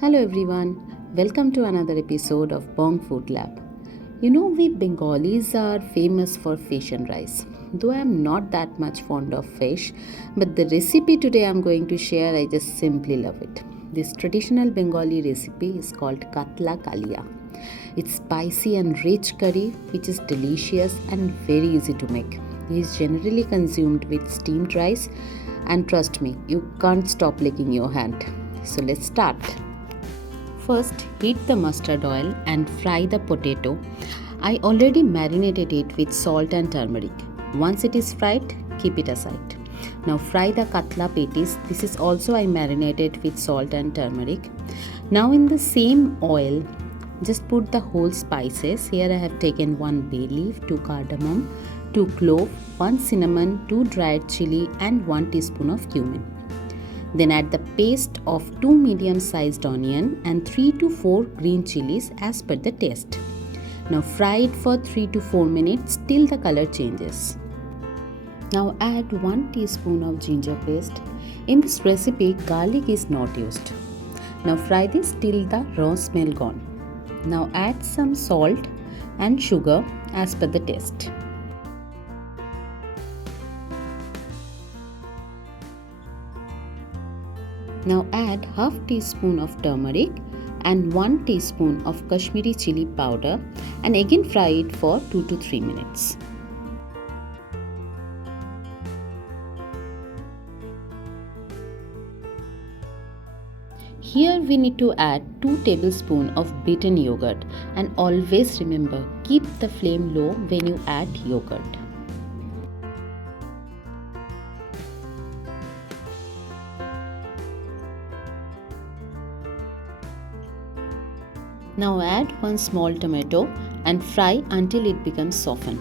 Hello everyone, welcome to another episode of Bong Food Lab. We Bengalis are famous for fish and rice. Though I am not that much fond of fish, but the recipe today I am going to share, I just simply love it. This traditional Bengali recipe is called Katla Kaliya. It's spicy and rich curry which is delicious and very easy to make. It is generally consumed with steamed rice and trust me, you can't stop licking your hand. So let's start. First, heat the mustard oil and fry the potato. I already marinated it with salt and turmeric. Once it is fried, keep it aside. Now fry the Katla Petis. This is also I marinated with salt and turmeric. Now in the same oil, just put the whole spices. Here I have taken 1 Bayleaf, 2 Cardamom, 2 Clove, 1 Cinammon, 2 dried chilli and 1 teaspoon of Cumin. Then add the paste of 2 medium-sized onion and 3 to 4 green chilies as per the taste. Now fry it for 3 to 4 minutes till the color changes. Now add 1 teaspoon of ginger paste. In this recipe, garlic is not used. Now fry this till the raw smell gone. Now add some salt and sugar as per the taste. Now add half teaspoon of turmeric and 1 teaspoon of Kashmiri chilli powder and again fry it for 2 to 3 minutes. Here we need to add 2 tablespoons of beaten yogurt and always remember keep the flame low when you add yogurt. Now add 1 small tomato and fry until it becomes softened.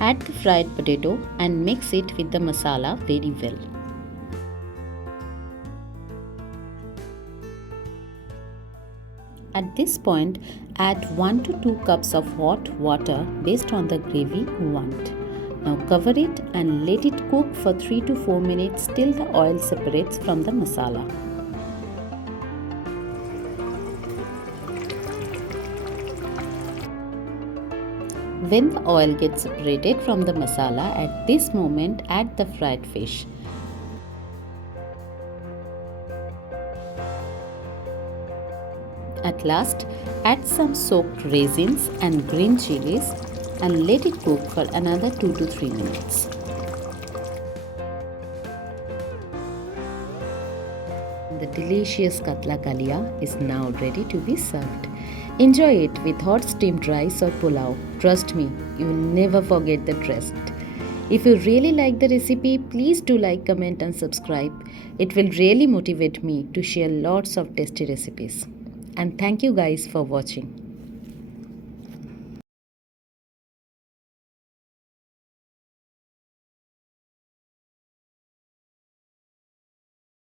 Add the fried potato and mix it with the masala very well. At this point, add 1 to 2 cups of hot water based on the gravy you want. Now cover it and let it cook for 3 to 4 minutes till the oil separates from the masala. When the oil gets separated from the masala, at this moment add the fried fish. At last, add some soaked raisins and green chilies and let it cook for another 2 to 3 minutes. The delicious Katla Kaliya is now ready to be served. Enjoy it with hot steamed rice or pulao. Trust me, you will never forget the taste. If you really like the recipe, please do like, comment and subscribe. It will really motivate me to share lots of tasty recipes. And thank you guys for watching.